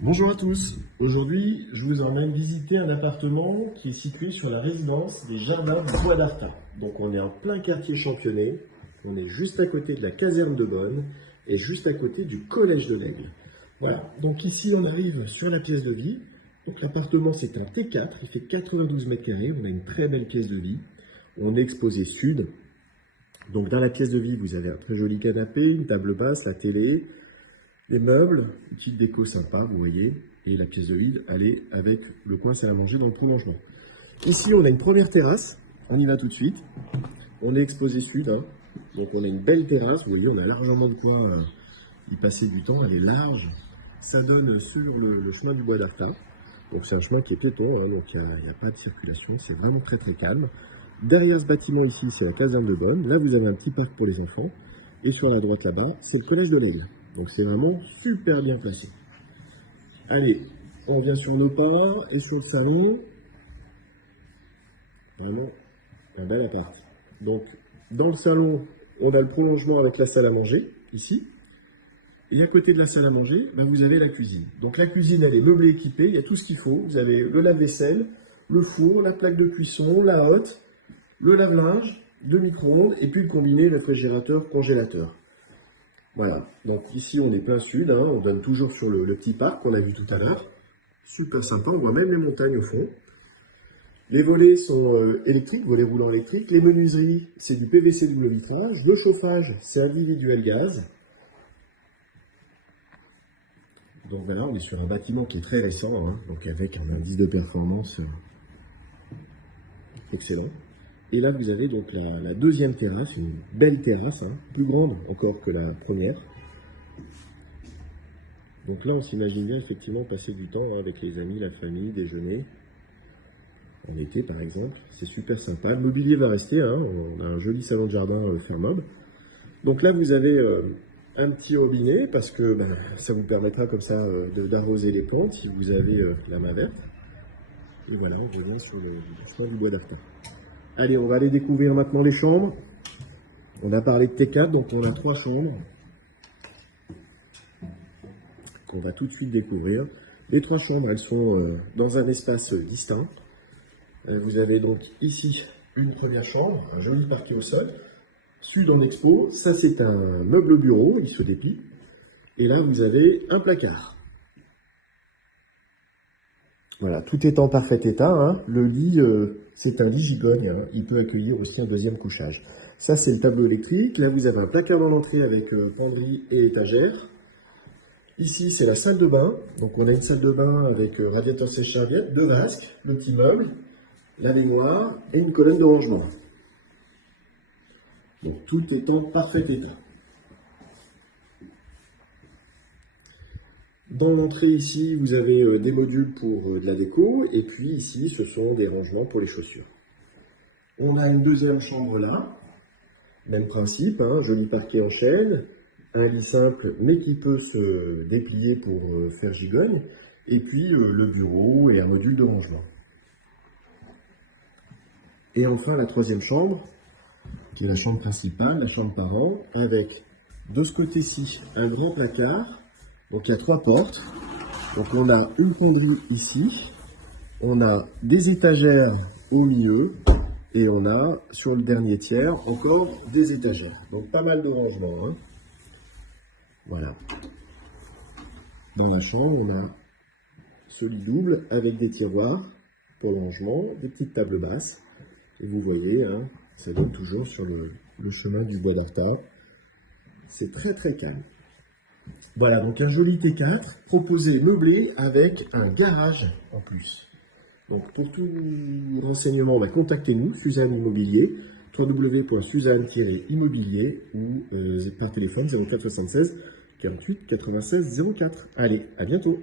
Bonjour à tous. Aujourd'hui, je vous emmène visiter un appartement qui est situé sur la résidence des Jardins du Bois d'Arta. Donc on est en plein quartier Championnet, on est juste à côté de la caserne de Bonne et juste à côté du collège de l'Aigle. Voilà, donc ici on arrive sur la pièce de vie. Donc l'appartement c'est un T4, il fait 92 mètres carrés, on a une très belle pièce de vie. On est exposé sud. Donc dans la pièce de vie, vous avez un très joli canapé, une table basse, la télé, les meubles, une petite déco sympa, vous voyez, et la pièce de lit, elle est avec le coin salle à manger dans le prolongement. Ici, on a une première terrasse, on y va tout de suite. On est exposé sud, hein. Donc on a une belle terrasse, vous voyez, on a largement de quoi y passer du temps, elle est large. Ça donne sur le chemin du Bois d'Arta. Donc c'est un chemin qui est piéton, hein, donc il n'y a pas de circulation, c'est vraiment très très calme. Derrière ce bâtiment ici, c'est la caserne de Bonne. Là, vous avez un petit parc pour les enfants. Et sur la droite là-bas, c'est le collège de l'Aigle. Donc c'est vraiment super bien placé. Allez, on vient sur nos pas et sur le salon. Vraiment un bel appart. Donc dans le salon, on a le prolongement avec la salle à manger, ici. Et à côté de la salle à manger, ben, vous avez la cuisine. Donc la cuisine, elle est meublée, équipée, il y a tout ce qu'il faut. Vous avez le lave-vaisselle, le four, la plaque de cuisson, la hotte, le lave-linge, le micro-ondes et puis le combiné réfrigérateur, congélateur. Voilà, donc ici on est plein sud, hein, on donne toujours sur le petit parc qu'on a vu tout à l'heure. Super sympa, on voit même les montagnes au fond. Les volets sont électriques, volets roulants électriques. Les menuiseries, c'est du PVC double vitrage. Le chauffage, c'est individuel gaz. Donc voilà, on est sur un bâtiment qui est très récent, hein, donc avec un indice de performance excellent. Et là, vous avez donc la deuxième terrasse, une belle terrasse, hein, plus grande encore que la première. Donc là, on s'imagine bien effectivement passer du temps avec les amis, la famille, déjeuner. En été, par exemple, c'est super sympa. Le mobilier va rester, hein, on a un joli salon de jardin fermable. Donc là, vous avez un petit robinet parce que ben, ça vous permettra comme ça d'arroser les plantes si vous avez la main verte. Et voilà, on revient sur le chemin du Bois d'Arta. Allez, on va aller découvrir maintenant les chambres. On a parlé de T4, donc on a 3 chambres qu'on va tout de suite découvrir. Les 3 chambres, elles sont dans un espace distinct. Vous avez donc ici une première chambre, un joli parquet au sol. Sud en expo, ça c'est un meuble bureau, il se déplie. Et là, vous avez un placard. Voilà, tout est en parfait état, hein. Le lit, c'est un lit gigogne, hein. Il peut accueillir aussi un deuxième couchage. Ça, c'est le tableau électrique. Là, vous avez un placard dans l'entrée avec penderie et étagère. Ici, c'est la salle de bain. Donc, on a une salle de bain avec radiateur sèche-serviette, 2 vasques, le petit meuble, la baignoire et une colonne de rangement. Donc, tout est en parfait état. Dans l'entrée ici, vous avez des modules pour de la déco, et puis ici, ce sont des rangements pour les chaussures. On a une deuxième chambre là, même principe, hein, joli parquet en chêne, un lit simple, mais qui peut se déplier pour faire gigogne, et puis le bureau et un module de rangement. Et enfin, la troisième chambre, qui est la chambre principale, la chambre parent, avec de ce côté-ci un grand placard. Donc il y a 3 portes. Donc on a une fonderie ici, on a des étagères au milieu et on a sur le dernier tiers encore des étagères. Donc pas mal de rangements, hein. Voilà. Dans la chambre, on a ce lit double avec des tiroirs pour le rangement, des petites tables basses. Et vous voyez, hein, ça donne toujours sur le chemin du Bois d'Arta. C'est très très calme. Voilà, donc un joli T4, proposé meublé avec un garage en plus. Donc pour tout renseignement, contactez-nous, Suzanne Immobilier, www.suzanne-immobilier ou par téléphone 04 76 48 96 04. Allez, à bientôt.